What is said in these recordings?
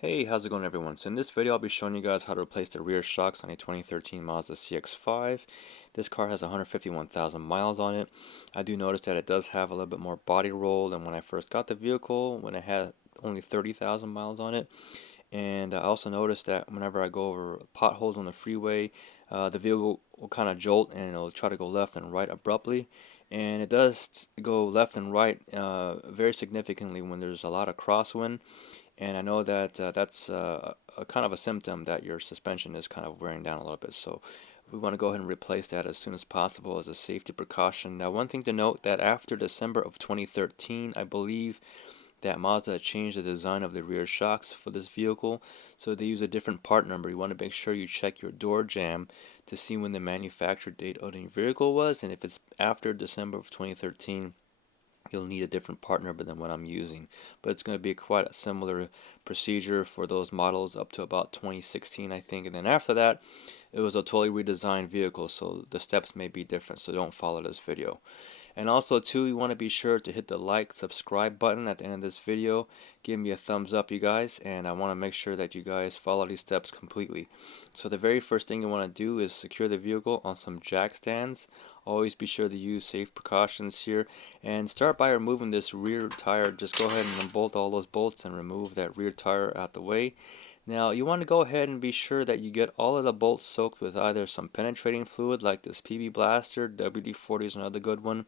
Hey, how's it going everyone? So in this video I'll be showing you guys how to replace the rear shocks on a 2013 Mazda CX5. This car has 151,000 miles on it. I do notice that it does have a little bit more body roll than when I first got the vehicle, when it had only 30,000 miles on it. And I also noticed that whenever I go over potholes on the freeway, the vehicle will kind of jolt and it'll try to go left and right abruptly. And it does go left and right very significantly when there's a lot of crosswind. And I know that that's a kind of a symptom that your suspension is kind of wearing down a little bit. So we want to go ahead and replace that as soon as possible as a safety precaution. Now, one thing to note that after December of 2013, I believe that Mazda changed the design of the rear shocks for this vehicle. So they use a different part number. You want to make sure you check your door jamb to see when the manufacture date of the vehicle was. And if it's after December of 2013, you'll need a different part number than what I'm using, but it's going to be quite a similar procedure for those models up to about 2016, I think. And then after that, it was a totally redesigned vehicle, so the steps may be different, so don't follow this video. And also too, you want to be sure to hit the like, subscribe button at the end of this video. Give me a thumbs up, you guys, and I want to make sure that you guys follow these steps completely. So the very first thing you want to do is secure the vehicle on some jack stands. Always be sure to use safe precautions here, and start by removing this rear tire. Just go ahead and unbolt all those bolts and remove that rear tire out the way. Now you want to go ahead and be sure that you get all of the bolts soaked with either some penetrating fluid like this PB Blaster. WD-40 is another good one.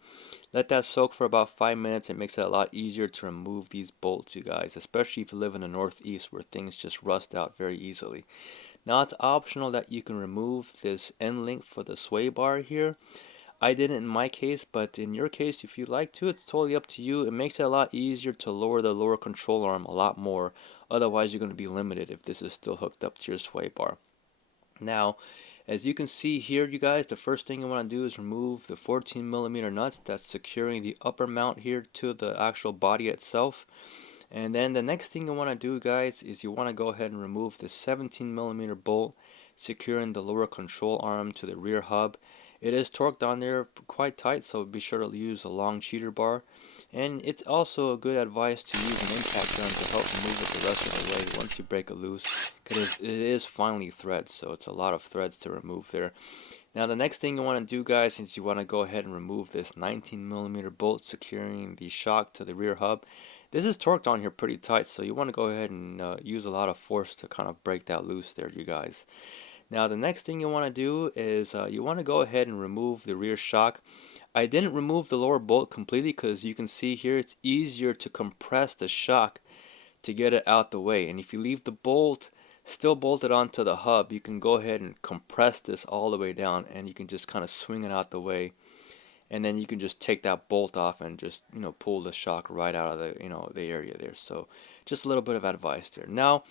Let that soak for about 5 minutes. It makes it a lot easier to remove these bolts, you guys, especially if you live in the Northeast where things just rust out very easily. Now it's optional that you can remove this end link for the sway bar here. I didn't in my case, but in your case, if you'd like to, it's totally up to you. It makes it a lot easier to lower the lower control arm a lot more. Otherwise, you're going to be limited if this is still hooked up to your sway bar. Now, as you can see here, you guys, the first thing you want to do is remove the 14mm nuts that's securing the upper mount here to the actual body itself. And then the next thing you want to do, guys, is you want to go ahead and remove the 17mm bolt securing the lower control arm to the rear hub. It is torqued on there quite tight, so be sure to use a long cheater bar. And it's also a good advice to use an impact gun to help move it the rest of the way once you break it loose, because it is finely threads, so it's a lot of threads to remove there. Now the next thing you want to do, guys, is you want to go ahead and remove this 19mm bolt securing the shock to the rear hub. This is torqued on here pretty tight, so you want to go ahead and use a lot of force to kind of break that loose there, you guys. Now the next thing you want to do is you want to go ahead and remove the rear shock. I didn't remove the lower bolt completely because you can see here it's easier to compress the shock to get it out the way. And if you leave the bolt still bolted onto the hub, you can go ahead and compress this all the way down, and you can just kind of swing it out the way. And then you can just take that bolt off and just, pull the shock right out of the area there. So just a little bit of advice there. Now,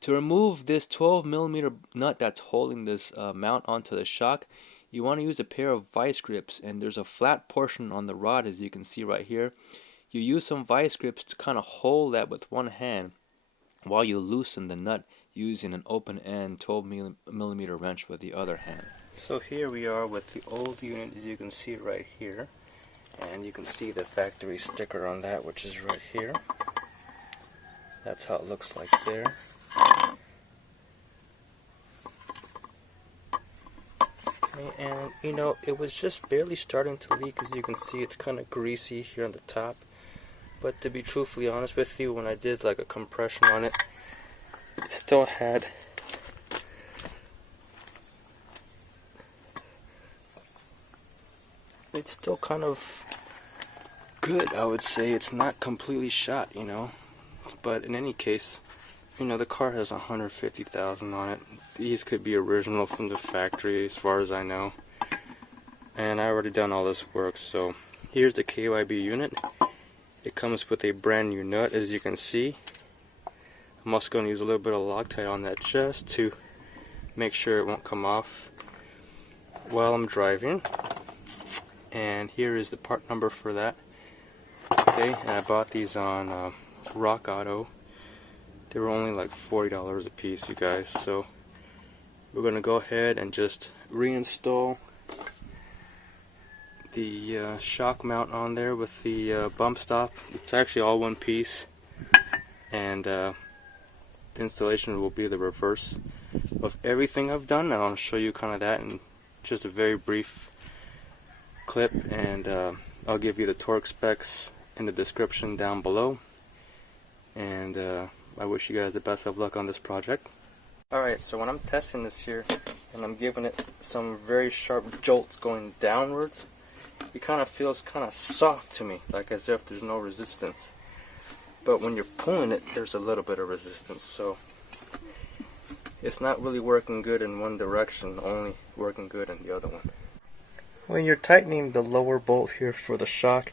to remove this 12mm nut that's holding this mount onto the shock, you want to use a pair of vice grips, and there's a flat portion on the rod, as you can see right here. You use some vice grips to kind of hold that with one hand while you loosen the nut using an open end 12mm wrench with the other hand. So here we are with the old unit, as you can see right here, and you can see the factory sticker on that, which is right here. That's how it looks like there. And it was just barely starting to leak. As you can see, it's kind of greasy here on the top, but to be truthfully honest with you, when I did like a compression on it, it still had it's still kind of good, I would say. It's not completely shot, but in any case, the car has 150,000 on it. These could be original from the factory as far as I know. And I already done all this work. So here's the KYB unit. It comes with a brand new nut, as you can see. I'm also going to use a little bit of Loctite on that just to make sure it won't come off while I'm driving. And here is the part number for that. Okay, and I bought these on Rock Auto. They were only like $40 a piece, you guys. So we're going to go ahead and just reinstall the shock mount on there with the bump stop. It's actually all one piece, and the installation will be the reverse of everything I've done, and I'll show you kind of that in just a very brief clip, and I'll give you the torque specs in the description down below, and I wish you guys the best of luck on this project. Alright, so when I'm testing this here and I'm giving it some very sharp jolts going downwards, it kind of feels kind of soft to me, like as if there's no resistance. But when you're pulling it, there's a little bit of resistance, so it's not really working good in one direction, only working good in the other one. When you're tightening the lower bolt here for the shock,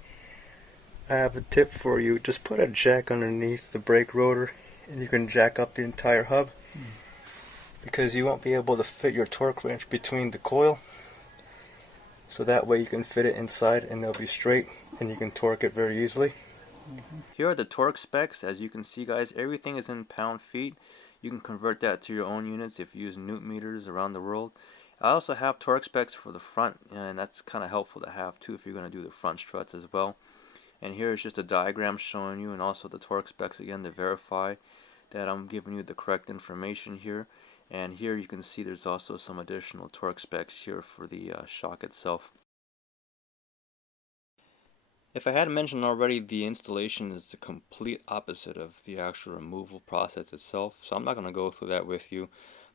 I have a tip for you. Just put a jack underneath the brake rotor and you can jack up the entire hub, because you won't be able to fit your torque wrench between the coil. So that way you can fit it inside and it'll be straight and you can torque it very easily. Here are the torque specs. As you can see, guys, everything is in pound-feet. You can convert that to your own units if you use newton meters around the world. I also have torque specs for the front, and that's kind of helpful to have too if you're going to do the front struts as well. And here is just a diagram showing you, and also the torque specs again to verify that I'm giving you the correct information here. And here you can see there's also some additional torque specs here for the shock itself. If I hadn't mentioned already, the installation is the complete opposite of the actual removal process itself, so I'm not going to go through that with you,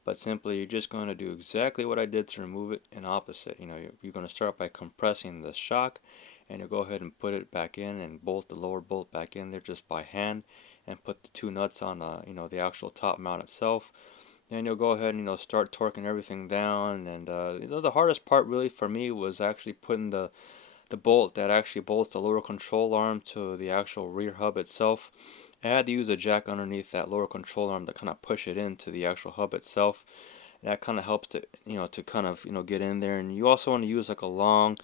but simply you're just going to do exactly what I did to remove it in opposite. You know, you're going to start by compressing the shock, and you'll go ahead and put it back in and bolt the lower bolt back in there just by hand, and put the two nuts on the actual top mount itself. Then you'll go ahead and start torquing everything down, and the hardest part really for me was actually putting the bolt that actually bolts the lower control arm to the actual rear hub itself. I had to use a jack underneath that lower control arm to kind of push it into the actual hub itself. That kind of helps to kind of get in there. And you also want to use like a long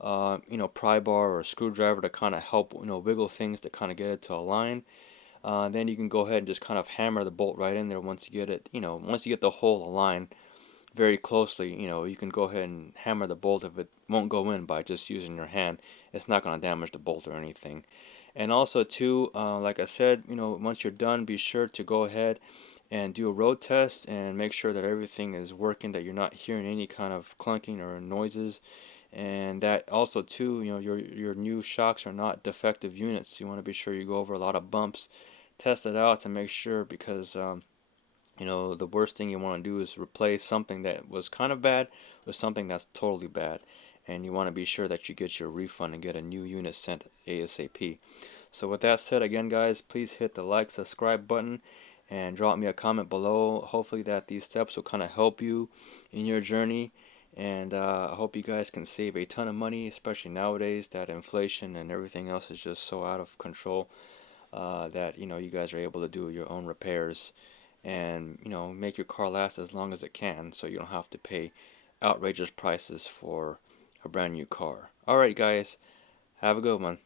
pry bar or a screwdriver to kind of help wiggle things to kind of get it to align. Then you can go ahead and just kind of hammer the bolt right in there once you get it, once you get the hole aligned very closely. You can go ahead and hammer the bolt. If it won't go in by just using your hand, it's not going to damage the bolt or anything. And also too, like I said, once you're done, be sure to go ahead and do a road test and make sure that everything is working, that you're not hearing any kind of clunking or noises, and that also too, your new shocks are not defective units. You want to be sure you go over a lot of bumps, test it out to make sure, because the worst thing you want to do is replace something that was kind of bad with something that's totally bad. And you want to be sure that you get your refund and get a new unit sent ASAP. So with that said, again guys, please hit the like, subscribe button, and drop me a comment below. Hopefully that these steps will kind of help you in your journey. And I hope you guys can save a ton of money, especially nowadays that inflation and everything else is just so out of control, that you guys are able to do your own repairs and make your car last as long as it can, so you don't have to pay outrageous prices for a brand new car. Alright guys, have a good one.